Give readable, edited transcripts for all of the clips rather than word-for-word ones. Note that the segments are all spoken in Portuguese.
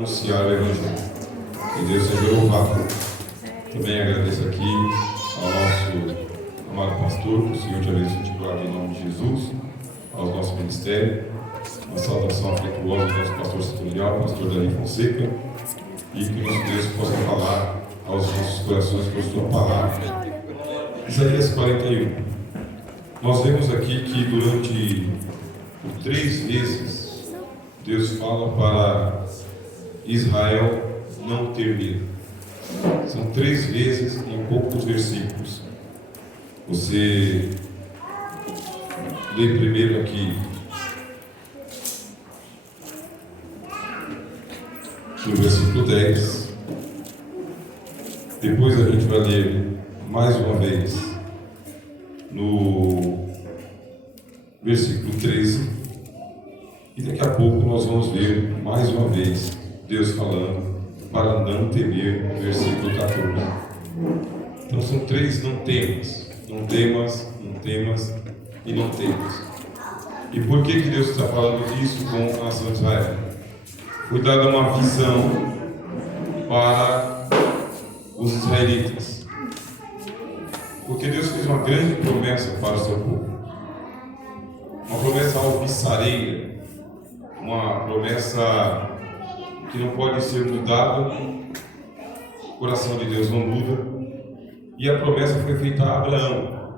Anunciar o Evangelho. Que Deus seja louvado. Também agradeço aqui ao nosso amado pastor, que o Senhor te abençoe em nome de Jesus, ao nosso ministério. Uma saudação afetuosa do nosso pastor setorial, pastor Davi Fonseca, e que nosso Deus possa falar aos nossos corações por sua palavra. Isaías 41. Nós vemos aqui que durante 3 vezes Deus fala para Israel não ter medo. São 3 vezes em poucos versículos. Você lê primeiro aqui no versículo 10. Depois a gente vai ler mais uma vez no versículo 13. E daqui a pouco nós vamos ver mais uma vez Deus falando para não temer, no versículo 14. Então são 3 não temas. Não temas, não temas e não temas. E por que Deus está falando isso com a nação de Israel? Foi dada uma visão para os israelitas. Porque Deus fez uma grande promessa para o seu povo. Uma promessa alvissareira. Uma promessa que não pode ser mudada. O coração de Deus não muda. E a promessa foi feita a Abraão,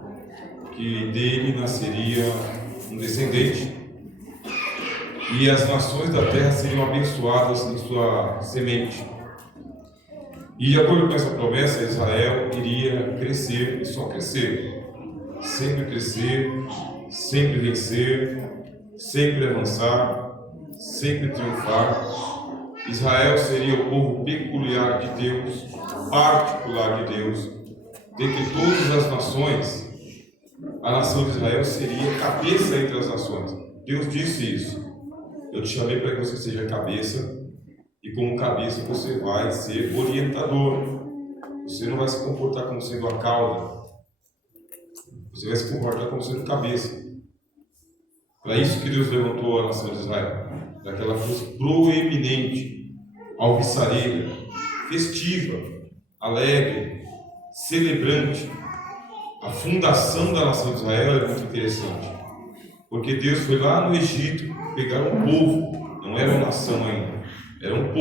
que dele nasceria um descendente, e as nações da terra seriam abençoadas em sua semente. E de acordo com essa promessa, Israel iria crescer e só crescer. Sempre crescer, sempre vencer, sempre avançar, sempre triunfar. Israel seria o povo peculiar de Deus, particular de Deus. Dentre todas as nações, a nação de Israel seria cabeça entre as nações. Deus disse isso. Eu te chamei para que você seja cabeça, e como cabeça você vai ser orientador. Você não vai se comportar como sendo a cauda. Você vai se comportar como sendo cabeça. Para isso que Deus levantou a nação de Israel. Para que ela fosse proeminente, alvissareira, festiva, alegre, celebrante. A fundação da nação de Israel é muito interessante, porque Deus foi lá no Egito pegar um povo, não era uma nação ainda, era um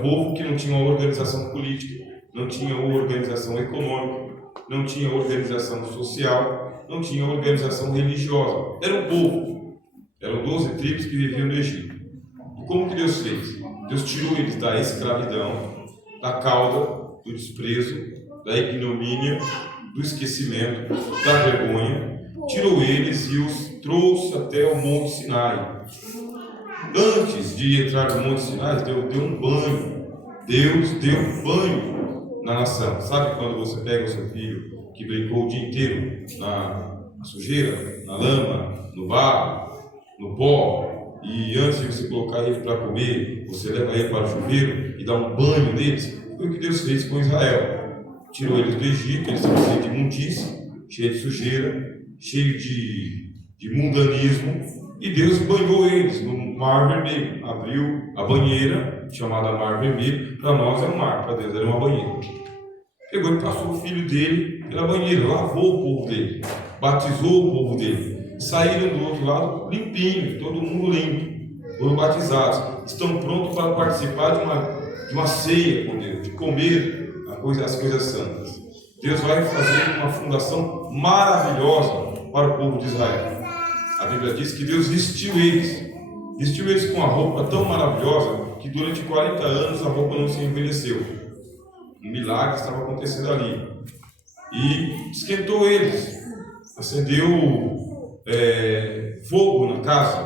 povo que não tinha uma organização política, não tinha uma organização econômica, não tinha organização social, não tinha organização religiosa, era um povo, eram 12 tribos que viviam no Egito. E como que Deus fez? Deus tirou eles da escravidão, da cauda, do desprezo, da ignomínia, do esquecimento, da vergonha, tirou eles e os trouxe até o Monte Sinai. Antes de entrar no Monte Sinai, Deus deu um banho. Deus deu um banho na nação. Sabe quando você pega o seu filho que brincou o dia inteiro na sujeira, na lama, no barro, no pó, e antes de você colocar ele para comer, você leva ele para o chuveiro e dá um banho neles? Foi o que Deus fez com Israel. Tirou eles do Egito, eles estavam cheios de imundície, cheios de sujeira, cheios de mundanismo, e Deus banhou eles no Mar Vermelho. Abriu a banheira, chamada Mar Vermelho. Para nós é um mar, para Deus era uma banheira. Pegou e passou o filho dele pela banheira, lavou o povo dele, batizou o povo dele. Saíram do outro lado limpinho, todo mundo limpo, foram batizados, estão prontos para participar de uma ceia com Deus, de comer as coisas santas. Deus vai fazer uma fundação maravilhosa para o povo de Israel. A Bíblia diz que Deus vestiu eles com uma roupa tão maravilhosa que durante 40 anos a roupa não se envelheceu. Um milagre estava acontecendo ali. E esquentou eles, acendeu fogo na casa,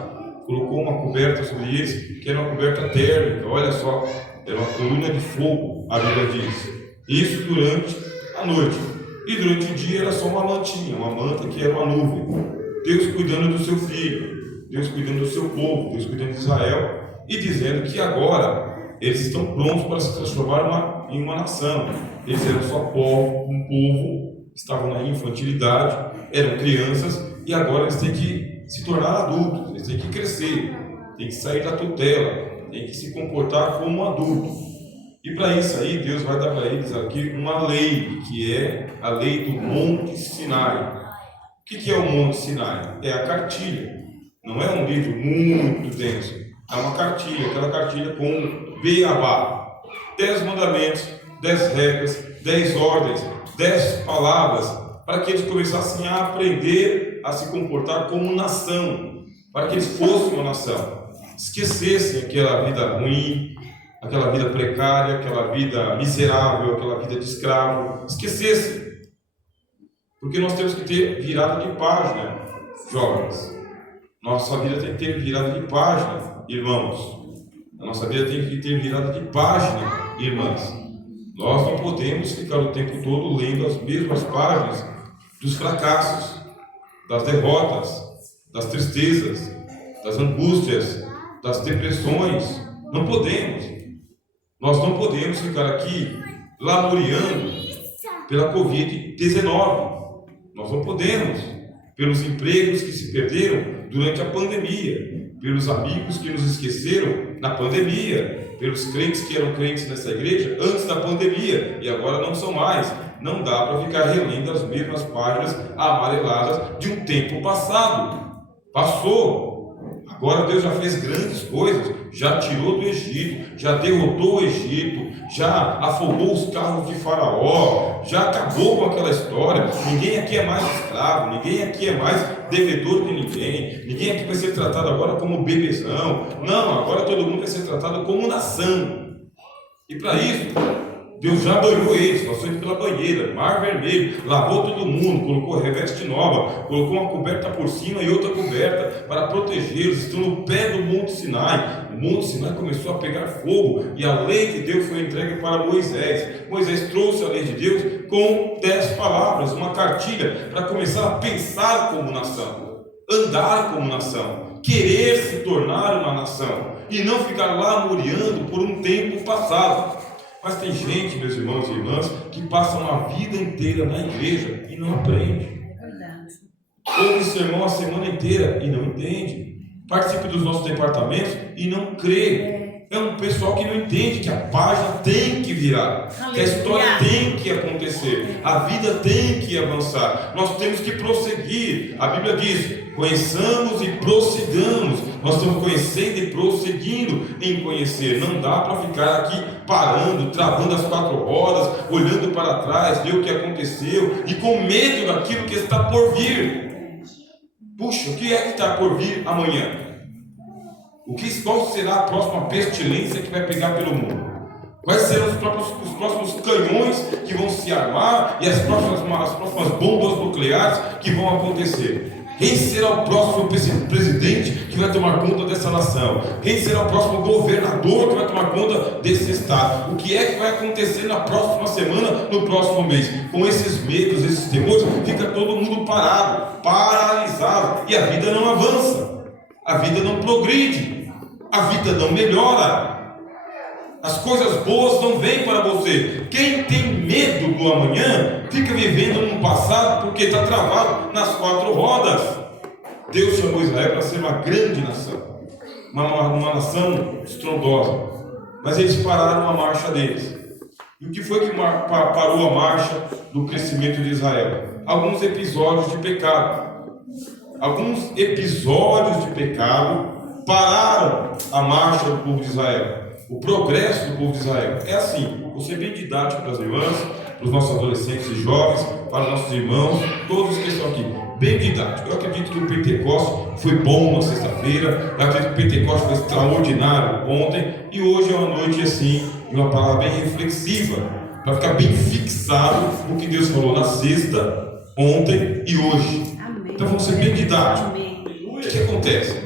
colocou uma coberta sobre eles, que era uma coberta térmica. Olha só, era uma coluna de fogo, a Bíblia diz. Isso durante a noite. E durante o dia era só uma mantinha, uma manta que era uma nuvem. Deus cuidando do seu filho, Deus cuidando do seu povo, Deus cuidando de Israel, e dizendo que agora eles estão prontos para se transformar em uma nação. Eles eram só um povo, estavam na infantilidade, eram crianças, e agora eles têm que se tornar adultos, eles têm que crescer, têm que sair da tutela, tem que se comportar como um adulto. E para isso aí, Deus vai dar para eles aqui uma lei, que é a lei do Monte Sinai. O que é o Monte Sinai? É a cartilha. Não é um livro muito denso. É uma cartilha, aquela cartilha com beabá. 10 mandamentos, 10 regras, 10 ordens, 10 palavras, para que eles começassem a aprender a se comportar como nação, para que eles fossem uma nação, esquecessem aquela vida ruim, aquela vida precária, aquela vida miserável, aquela vida de escravo, esquecessem. Porque nós temos que ter virada de página, jovens. Nossa vida tem que ter virada de página, irmãos. A nossa vida tem que ter virada de página, irmãs. Nós não podemos ficar o tempo todo lendo as mesmas páginas dos fracassos, das derrotas, das tristezas, das angústias, das depressões. Não podemos. Nós não podemos ficar aqui lamuriando pela Covid-19. Nós não podemos, pelos empregos que se perderam durante a pandemia, pelos amigos que nos esqueceram na pandemia, pelos crentes que eram crentes nessa igreja antes da pandemia e agora não são mais. Não dá para ficar relendo as mesmas páginas amareladas de um tempo passado. Passou. Agora Deus já fez grandes coisas, já tirou do Egito, já derrotou o Egito, já afogou os carros de Faraó, já acabou com aquela história. Ninguém aqui é mais escravo, ninguém aqui é mais devedor de ninguém aqui vai ser tratado agora como bebezão. Não, agora todo mundo vai ser tratado como nação. E para isso, Deus já banhou eles, passou eles pela banheira, mar vermelho, lavou todo mundo, colocou reveste nova, colocou uma coberta por cima e outra coberta para protegê-los. Estão no pé do Monte Sinai. O Monte Sinai começou a pegar fogo e a lei de Deus foi entregue para Moisés. Moisés trouxe a lei de Deus com 10 palavras, uma cartilha para começar a pensar como nação, andar como nação, querer se tornar uma nação e não ficar lamuriando por um tempo passado. Mas tem gente, meus irmãos e irmãs, que passa uma vida inteira na igreja e não aprende. Ouve sermão a semana inteira e não entende. Participe dos nossos departamentos e não crê. É um pessoal que não entende que a página tem que virar, que a história tem que acontecer, a vida tem que avançar. Nós temos que prosseguir. A Bíblia diz: conheçamos e prossigamos. Nós estamos conhecendo e prosseguindo em conhecer. Não dá para ficar aqui parando, travando as 4 rodas, olhando para trás, ver o que aconteceu e com medo daquilo que está por vir. Puxa, o que é que está por vir amanhã? Qual será a próxima pestilência que vai pegar pelo mundo? Quais serão os próximos canhões que vão se armar e as próximas bombas nucleares que vão acontecer? Quem será o próximo presidente que vai tomar conta dessa nação? Quem será o próximo governador que vai tomar conta desse estado? O que é que vai acontecer na próxima semana, no próximo mês? Com esses medos, esses temores, fica todo mundo parado, paralisado, e a vida não avança, a vida não progride, a vida não melhora. As coisas boas não vêm para você. Quem tem medo do amanhã fica vivendo num passado porque está travado nas 4 rodas. Deus chamou Israel para ser uma grande nação, uma nação estrondosa, mas eles pararam a marcha deles. E o que foi que parou a marcha do crescimento de Israel? Alguns episódios de pecado. Alguns episódios de pecado pararam a marcha do povo de Israel, o progresso do povo de Israel. É assim, vou ser bem didático para as irmãs, para os nossos adolescentes e jovens, para os nossos irmãos, todos que estão aqui, bem didático. Eu acredito que o Pentecostes foi bom na sexta-feira, eu acredito que o Pentecostes foi extraordinário ontem, e hoje é uma noite assim, de uma palavra bem reflexiva, para ficar bem fixado no que Deus falou na sexta, ontem e hoje. Então vamos ser bem didáticos. O que acontece?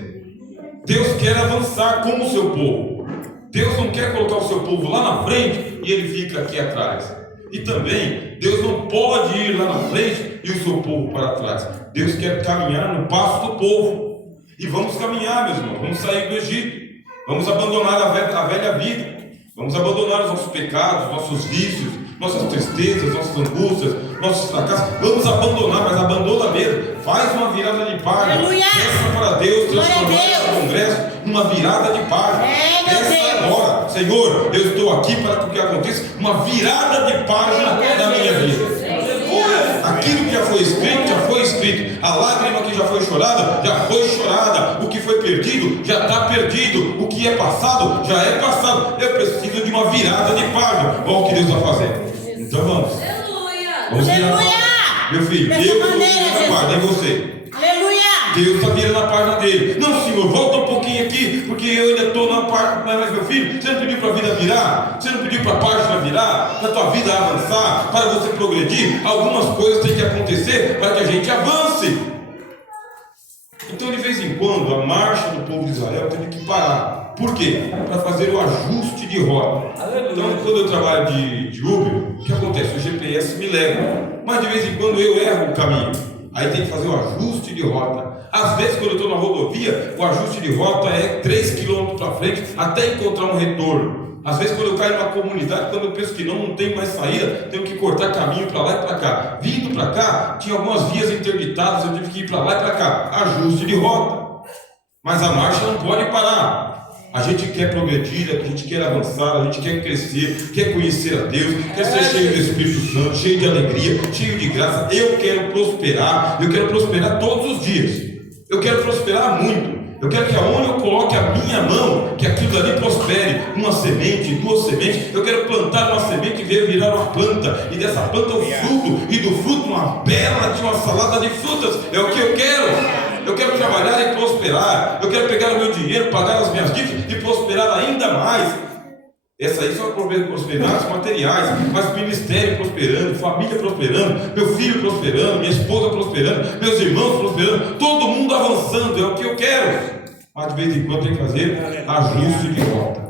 Deus quer avançar com o seu povo. Deus não quer colocar o seu povo lá na frente e ele fica aqui atrás. E também, Deus não pode ir lá na frente e o seu povo para trás. Deus quer caminhar no passo do povo. E vamos caminhar, meus irmãos. Vamos sair do Egito. Vamos abandonar a velha vida. Vamos abandonar os nossos pecados, os nossos vícios, nossas tristezas, nossas angústias, nossos fracassos. Vamos abandonar, mas abandona mesmo. Faz uma virada de página. Aleluia. Peça para Deus transformar esse congresso numa virada de página. Peça agora, Senhor, eu estou aqui para que aconteça uma virada de página na minha vida. Aquilo que já foi escrito. A lágrima que já foi chorada. O que foi perdido, já está perdido. O que é passado, já é passado. Eu preciso de uma virada de página. Olha o que Deus vai fazer. Então vamos. Vamos virar. Meu filho, eu estou virando a página, e você? Deus está virando a página dele. Não, Senhor, volta um pouquinho aqui, porque eu ainda estou na parte. Mas, meu filho, você não pediu para a vida virar? Você não pediu para a página virar? Para a tua vida avançar? Para você progredir? Algumas coisas têm que acontecer para que a gente avance. Então, de vez em quando, a marcha do povo de Israel teve que parar. Por quê? Para fazer o ajuste de rota. Então, quando eu trabalho de Uber, o que acontece? O GPS me leva, mas de vez em quando eu erro o caminho. Aí tem que fazer o ajuste de rota. Às vezes, quando eu estou na rodovia, o ajuste de rota é 3 km para frente até encontrar um retorno. Às vezes, quando eu caio numa comunidade, quando eu penso que não tem mais saída, tenho que cortar caminho para lá e para cá. Vindo para cá, tinha algumas vias interditadas, eu tive que ir para lá e para cá. Ajuste de rota. Mas a marcha não pode parar. A gente quer progredir, a gente quer avançar, a gente quer crescer, quer conhecer a Deus, quer ser cheio do Espírito Santo, cheio de alegria, cheio de graça. Eu quero prosperar todos os dias. Eu quero prosperar muito. Eu quero que aonde eu coloque a minha mão, que aquilo ali prospere. Uma semente, 2 sementes. Eu quero plantar uma semente e ver virar uma planta. E dessa planta o fruto. E do fruto uma bela de uma salada de frutas. É o que eu quero. Eu quero trabalhar e prosperar. Eu quero pegar o meu dinheiro, pagar as minhas dívidas e prosperar ainda mais. Essa aí são prosperidades materiais, mas ministério prosperando, família prosperando, meu filho prosperando, minha esposa prosperando, meus irmãos prosperando, todo mundo avançando, é o que eu quero. Mas de vez em quando tem que fazer ajuste de rota.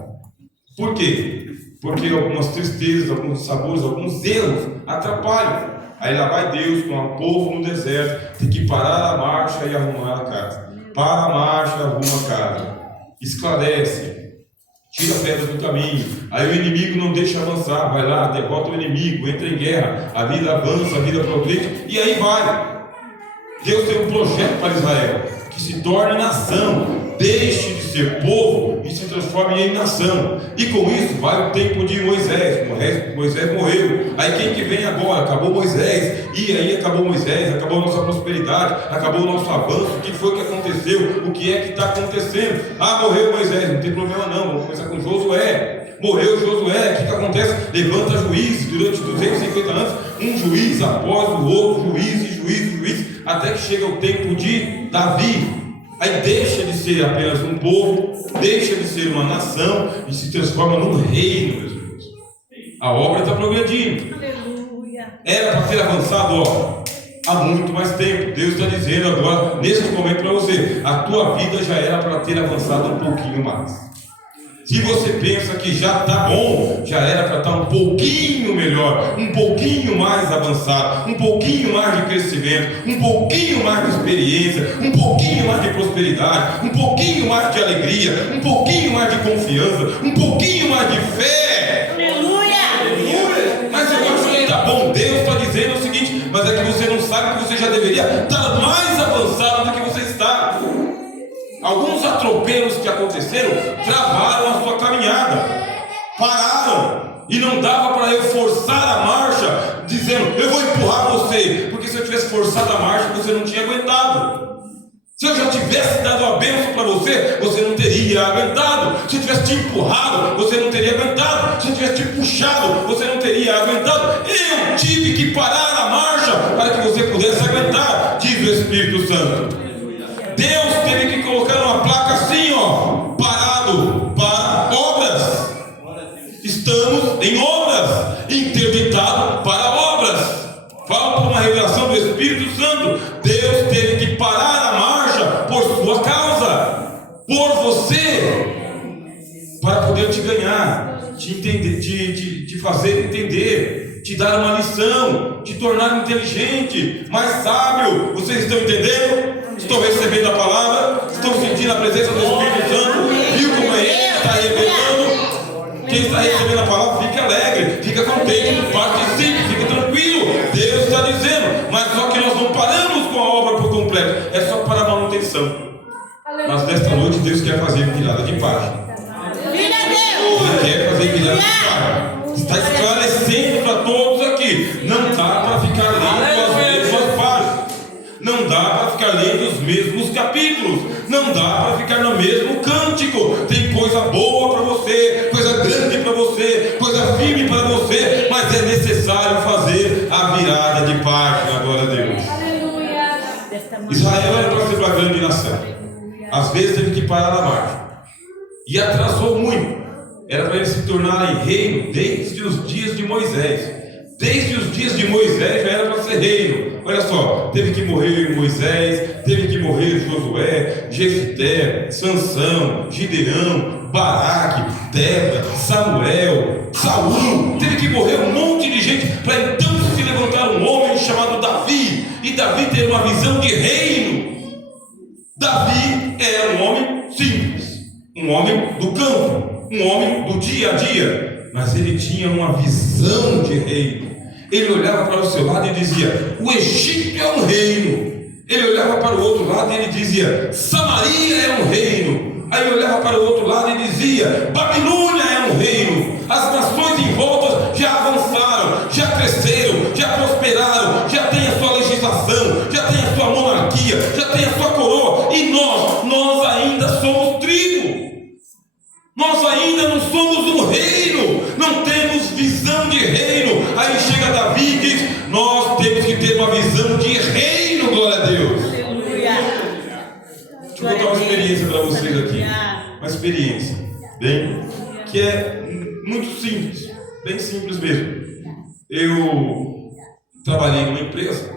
Por quê? Porque algumas tristezas, alguns sabores, alguns erros atrapalham. Aí lá vai Deus com o povo no deserto, tem que parar a marcha e arrumar a casa. Para a marcha, arruma a casa. Esclarece. Tira a pedra do caminho. Aí o inimigo não deixa avançar. Vai lá, derrota o inimigo, entra em guerra. A vida avança, a vida progride. E aí vai. Deus tem um projeto para Israel. Que se torne nação. Deixe de ser povo e se transforme em nação. E com isso vai o tempo de Moisés. Moisés morreu. Aí quem que vem agora? Acabou Moisés. E aí acabou Moisés, acabou a nossa prosperidade, acabou o nosso avanço. O que foi que aconteceu? O que é que está acontecendo? Ah, morreu Moisés, não tem problema não. Vamos começar com Josué. Morreu Josué, o que acontece? Levanta juízes durante 250 anos, um juiz após o outro, juiz, até que chega o tempo de Davi. Aí deixa de ser apenas um povo, deixa de ser uma nação e se transforma num reino, meus irmãos. A obra está progredindo. Aleluia. Era para ter avançado, há muito mais tempo. Deus está dizendo agora, neste momento para você, a tua vida já era para ter avançado um pouquinho mais. Se você pensa que já está bom, já era para estar um pouquinho melhor, um pouquinho mais avançado, um pouquinho mais de crescimento, um pouquinho mais de experiência, um pouquinho mais de prosperidade, um pouquinho mais de alegria, um pouquinho mais de confiança, um pouquinho mais de fé. Aleluia! Mas eu acho que está bom. Deus está dizendo o seguinte, mas é que você não sabe que você já deveria estar mais avançado do que você está. Alguns atropelos que aconteceram travaram a sua caminhada, pararam, e não dava para eu forçar a marcha, dizendo, eu vou empurrar você, porque se eu tivesse forçado a marcha, você não tinha aguentado. Se eu já tivesse dado a bênção para você, você não teria aguentado. Se eu tivesse te empurrado, você não teria aguentado. Se eu tivesse te puxado, você não teria aguentado. Eu tive que parar a marcha para que você pudesse aguentar, diz o Espírito Santo. Deus teve que colocar uma placa assim, parado para obras. Estamos em obras, interditado para obras. Fala por uma revelação do Espírito Santo. Deus teve que parar a marcha por sua causa, por você, para poder te ganhar, te entender, te fazer entender, te dar uma lição, te tornar inteligente, mais sábio. Vocês estão entendendo? Estão recebendo a palavra? Estão sentindo a presença do Espírito Santo? Viu como é Ele está revelando? Quem está recebendo a palavra, fique alegre, fica com contente, participe, fique tranquilo. Deus está dizendo, mas só que nós não paramos com a obra por completo, é só para a manutenção. Mas nesta noite Deus quer fazer virada de página. Ele quer fazer virada de página. Está esclarecendo para todos aqui. Não dá para ficar lendo as mesmas páginas. Não dá para ficar lendo os mesmos capítulos. Não dá para ficar no mesmo cântico. Tem coisa boa para você, coisa grande para você, coisa firme para você, mas é necessário fazer a virada de página. Glória a Deus. Israel era para ser uma grande nação. Às vezes teve que parar na margem e atrasou muito. Era para eles se tornarem reino desde os dias de Moisés. Desde os dias de Moisés já era para ser reino. Olha só, teve que morrer Moisés, teve que morrer Josué, Jefté, Sansão, Gideão, Baraque, Débora, Samuel, Saul. Teve que morrer um monte de gente para então se levantar um homem chamado Davi. E Davi ter uma visão de reino. Davi era um homem simples, um homem do campo, um homem do dia a dia, mas ele tinha uma visão de reino. Ele olhava para o seu lado e dizia: o Egito é um reino. Ele olhava para o outro lado e ele dizia: Samaria é um reino. Aí ele olhava para o outro lado e dizia: Babilônia é um reino. As nações em volta já avançaram, já cresceram, já prosperaram, já tem a sua legislação, já tem a sua monarquia, já tem a sua coroa. E nós ainda somos trigo. Nós ainda não somos um reino, não temos visão de reino. Aí chega Davi e diz: nós temos que ter uma visão de reino. Glória a Deus. Deixa eu contar uma experiência para vocês aqui. Uma experiência bem, que é muito simples, bem simples mesmo. Eu trabalhei numa empresa.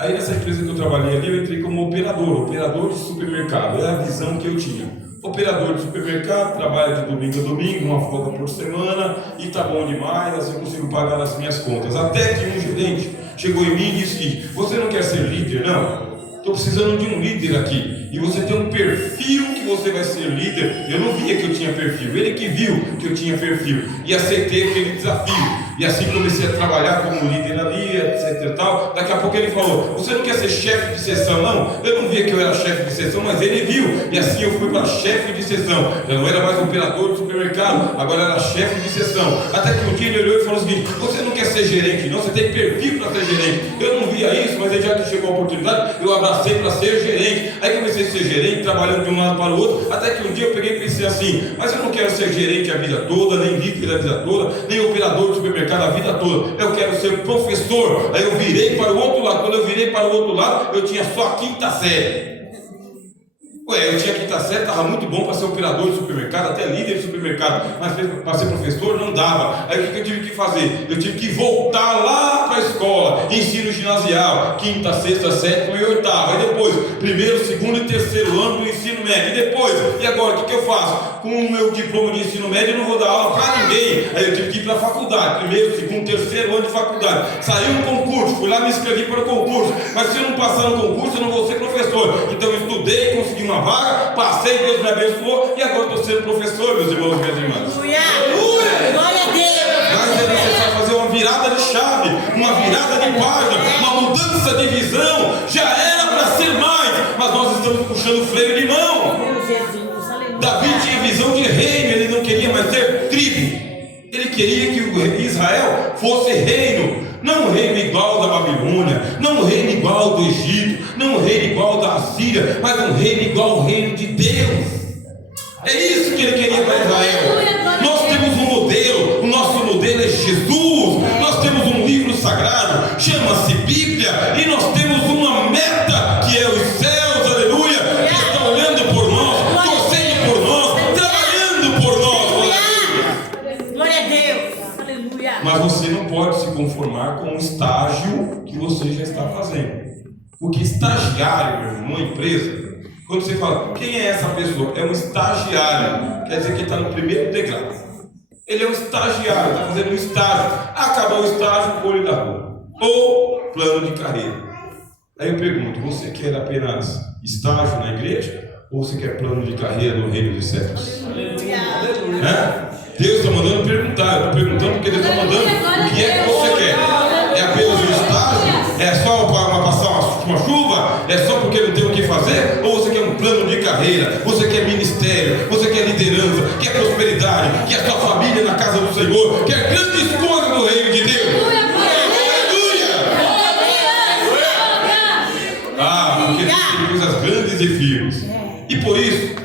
Aí nessa empresa que eu trabalhei ali, eu entrei como operador de supermercado. Era a visão que eu tinha. Operador de supermercado, trabalha de domingo a domingo, uma folga por semana, e tá bom demais, assim eu consigo pagar as minhas contas. Até que um gerente chegou em mim e disse: você não quer ser líder, não? Estou precisando de um líder aqui, e você tem um perfil que você vai ser líder. Eu não via que eu tinha perfil, ele que viu que eu tinha perfil, e aceitei aquele desafio. E assim comecei a trabalhar como líder ali, etc e tal. Daqui a pouco ele falou: você não quer ser chefe de seção, não? Eu não via que eu era chefe de seção, mas ele viu. E assim eu fui para chefe de seção. Eu não era mais operador de supermercado, agora era chefe de seção. Até que um dia ele olhou e falou o seguinte: você não quer ser gerente, não? Você tem perfil para ser gerente. Eu não via isso, mas já que chegou a oportunidade, eu abracei para ser gerente. Aí comecei a ser gerente, trabalhando de um lado para o outro. Até que um dia eu peguei e pensei assim: mas eu não quero ser gerente a vida toda, nem líder a vida toda, nem operador de supermercado a vida toda. Eu quero ser professor. Aí eu virei para o outro lado. Quando eu virei para o outro lado, eu tinha só a quinta série. Eu tinha quinta série, estava muito bom para ser operador de supermercado, até líder de supermercado, mas para ser professor não dava. Aí o que eu tive que fazer? Eu tive que voltar lá para a escola, ensino ginasial, quinta, sexta, sétima e oitava. Aí depois, primeiro, segundo e terceiro ano do ensino médio. E depois, e agora, o que eu faço? Com o meu diploma de ensino médio, eu não vou dar aula para ninguém. Aí eu tive que ir para a faculdade, primeiro, segundo, terceiro ano de faculdade. Saiu um concurso, fui lá me inscrevi para o concurso, mas se eu não passar no concurso, eu não vou ser professor. Então eu estudei, consegui uma vaga, passei, Deus me abençoou, e agora estou sendo professor, meus irmãos e minhas irmãs. Aleluia! Glória a Deus! Mas é necessário fazer uma virada de chave, uma virada de página, uma mudança de visão. Já era para ser mais, mas nós estamos puxando o freio de mão. Meu Jesus, aleluia! Davi tinha visão de reino, ele não queria mais ter tribo. Ele queria que o Israel fosse reino. Não um reino igual da Babilônia, não um reino igual do Egito, não um reino igual da Assíria, mas um reino igual ao reino de Deus. É isso que ele queria para Israel. Nós temos um modelo, o nosso modelo é Jesus. Nós temos um livro sagrado, chama-se Bíblia, e nós temos uma meta que é os céus, aleluia, que está olhando por nós, torcendo por nós, trabalhando por nós. Glória a Deus! Aleluia! Mas você não pode se conformar com o estágio que você já está fazendo. Porque estagiário, meu irmão, numa empresa, quando você fala, quem é essa pessoa? É um estagiário, quer dizer que está no primeiro degrau. Ele é um estagiário, está fazendo um estágio. Acabou o estágio, olho da rua. Ou plano de carreira. Aí eu pergunto, você quer apenas estágio na igreja? Ou você quer plano de carreira no reino dos céus? Aleluia! Deus está mandando perguntar, eu estou perguntando porque Deus está mandando o que é que você quer. É apenas um estágio? É só para passar uma chuva? É só porque não tem o que fazer? Ou você quer um plano de carreira? Você quer ministério? Você quer liderança? Quer prosperidade? Quer sua família na casa do Senhor? Quer grandes coisas no reino de Deus? Porque Deus tem coisas grandes e firmes. E por isso,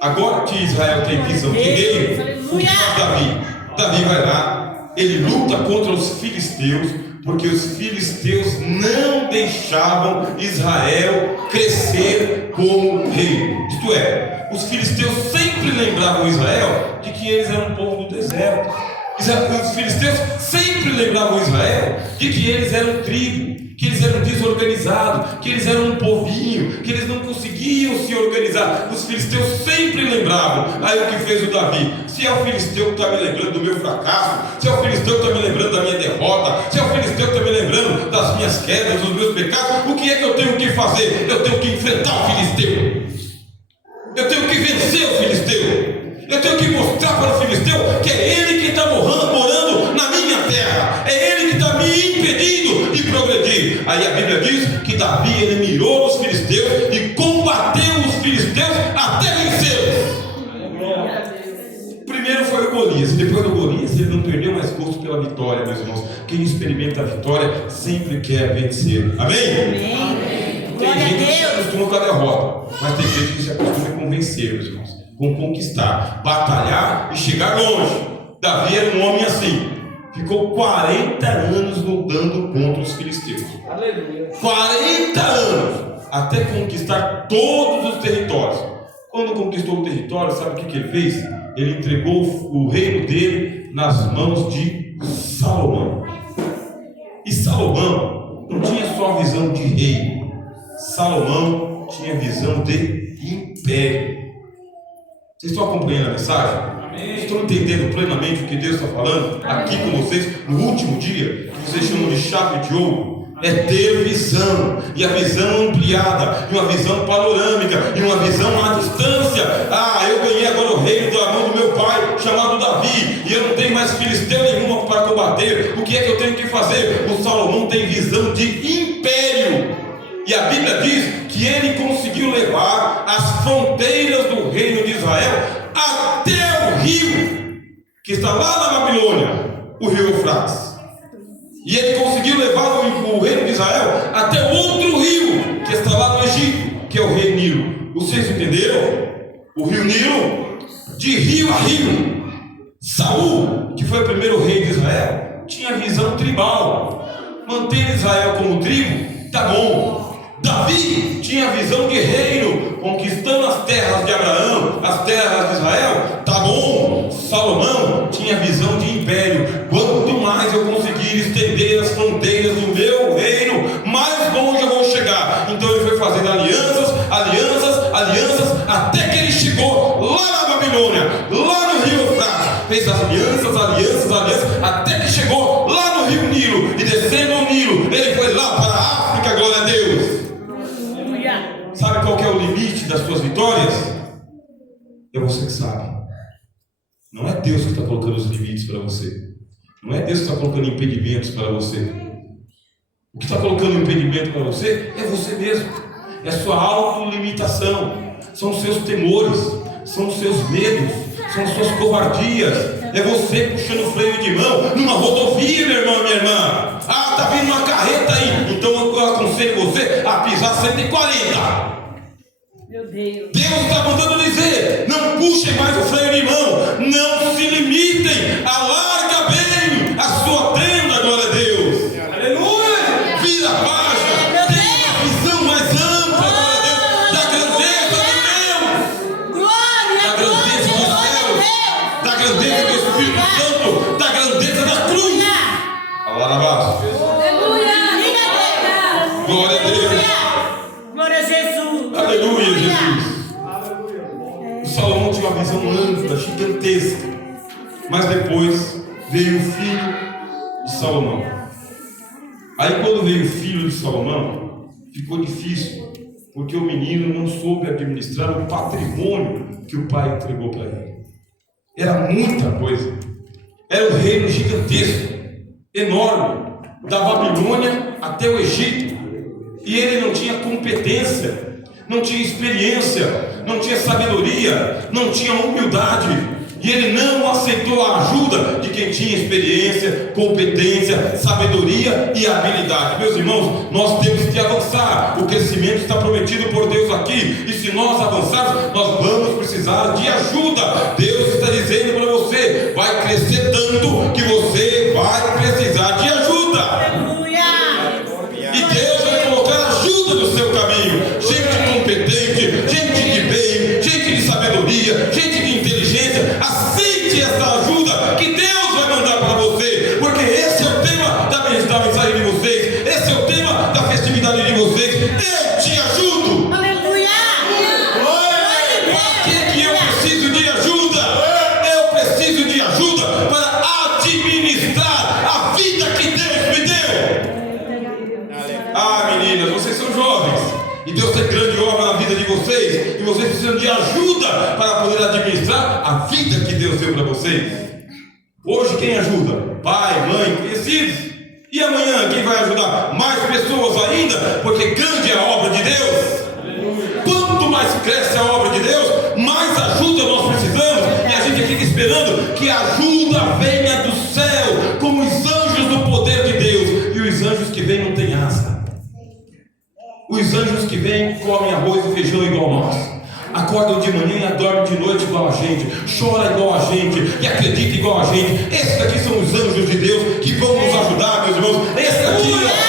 agora que Israel tem visão de reino, o que faz Davi? Davi vai lá, ele luta contra os filisteus, porque os filisteus não deixavam Israel crescer como rei. Isto é, os filisteus sempre lembravam Israel de que eles eram um povo do deserto. Os filisteus sempre lembravam Israel de que eles eram tribo, que eles eram desorganizados, que eles eram um povinho, que eles não conseguiam se organizar. Os filisteus sempre lembravam. Aí o que fez o Davi? Se é o filisteu que está me lembrando do meu fracasso, se é o filisteu que está me lembrando da minha derrota, se é o filisteu que está me lembrando das minhas quedas, dos meus pecados, o que é que eu tenho que fazer? Eu tenho que enfrentar o filisteu. Eu tenho que vencer o filisteu. Eu tenho que mostrar para o filisteu que é ele que está morando na minha terra. É ele que está me impedindo de progredir. Aí a Bíblia diz que Davi, ele mirou nos filisteus e combateu os filisteus até vencê-los. Primeiro foi o Golias, e depois do Golias ele não perdeu mais gosto pela vitória, meus irmãos. Quem experimenta a vitória sempre quer vencer. Amém? Amém. Tem gente que se acostuma com a derrota, mas tem gente que se acostuma com vencer, meus irmãos. Com conquistar, batalhar e chegar longe. Davi era um homem assim. Ficou 40 anos lutando contra os filisteus. Aleluia. 40 anos até conquistar todos os territórios. Quando conquistou o território, sabe o que ele fez? Ele entregou o reino dele nas mãos de Salomão. E Salomão não tinha só a visão de rei. Salomão tinha visão de império. Vocês estão acompanhando a mensagem? Amém. Estão entendendo plenamente o que Deus está falando aqui com vocês no último dia, que vocês chamam de chave de ouro? É ter visão, e a visão ampliada, e uma visão panorâmica, e uma visão à distância. Eu ganhei agora o reino da mão do meu pai, chamado Davi, e eu não tenho mais filisteu nenhuma para combater. O que é que eu tenho que fazer? O Salomão tem visão de império. E a Bíblia diz que ele conseguiu levar as fronteiras do reino de Israel até o rio, que está lá na Babilônia, o rio Eufrates. E ele conseguiu levar o reino de Israel até outro rio, que está lá no Egito, que é o rio Nilo. Vocês entenderam? O rio Nilo, de rio a rio. Saul, que foi o primeiro rei de Israel, tinha visão tribal. Manter Israel como tribo, tá bom. Davi tinha visão de reino, conquistando as terras de Abraão, as terras de Israel, tá bom. Salomão tinha visão de império. Quanto mais eu conseguir estender as fronteiras do meu reino, mais longe eu vou chegar. Então ele foi fazendo alianças, até que ele chegou lá na Babilônia, lá no rio Eufrates. Fez alianças, até que chegou lá no rio Nilo. E descendo o Nilo, ele foi lá para a África, glória a Deus. Sabe qual que é o limite das suas vitórias? É você que sabe. Não é Deus que está colocando os limites para você. Não é Deus que está colocando impedimentos para você. O que está colocando impedimento para você é você mesmo. É a sua autolimitação. São os seus temores. São os seus medos. São as suas covardias. É você puxando o freio de mão numa rodovia, meu irmão, minha irmã. Está vindo uma carreta aí. Então eu aconselho você a pisar 140. Meu Deus. Deus está mandando dizer: não puxem mais o freio de mão. Não se limitem. Alarga bem a sua tenda, glória a Deus. Aleluia. Vira a página. Tenha uma visão mais ampla, glória a Deus, da grandeza de Deus. Glória, da grandeza dos céus, da grandeza do Espírito Santo, da grandeza da cruz. Alabá. Glória a Deus. Glória a Jesus. Aleluia, Jesus. O Salomão tinha uma visão ampla, gigantesca. Mas depois veio o filho de Salomão. Aí quando veio o filho de Salomão, ficou difícil, porque o menino não soube administrar o patrimônio que o pai entregou para ele. Era muita coisa. Era um reino gigantesco, enorme, da Babilônia até o Egito. E ele não tinha competência, não tinha experiência, não tinha sabedoria, não tinha humildade. E ele não aceitou a ajuda de quem tinha experiência, competência, sabedoria e habilidade. Meus irmãos, nós temos que avançar. O crescimento está prometido por Deus aqui. E se nós avançarmos, nós vamos precisar de ajuda. Deus está dizendo para você: vai crescer tanto que você vai precisar de ajuda. E Deus vai colocar ajuda no seu caminho. Gente competente, gente de bem, gente de sabedoria, gente de inteligência. Aceite essa ajuda que Deus vai mandar para você, porque esse é o tema da mensagem de vocês, esse é o tema da festividade de vocês. Eu te ajudo. Aleluia! Para que eu preciso de ajuda? Eu preciso de ajuda para administrar a vida que Deus me deu. Ah, meninas, vocês são jovens e Deus tem grande obra na vida de vocês, e vocês precisam de ajuda para poder administrar a vida que Deus deu para vocês. Hoje quem ajuda? Pai, mãe, conhecidos. E amanhã quem vai ajudar? Mais pessoas ainda, porque grande é a obra de Deus. Quanto mais cresce a obra de Deus, mais ajuda nós precisamos. E a gente fica esperando que a ajuda venha do céu, como os anjos do poder de Deus. E os anjos que vêm não têm asa. Os anjos que vêm comem arroz e feijão igual a nós, acordam de manhã e dormem de noite igual a gente, chora igual a gente e acredita igual a gente. Esses daqui são os anjos de Deus que vão nos ajudar, meus irmãos. Esse daqui, ó,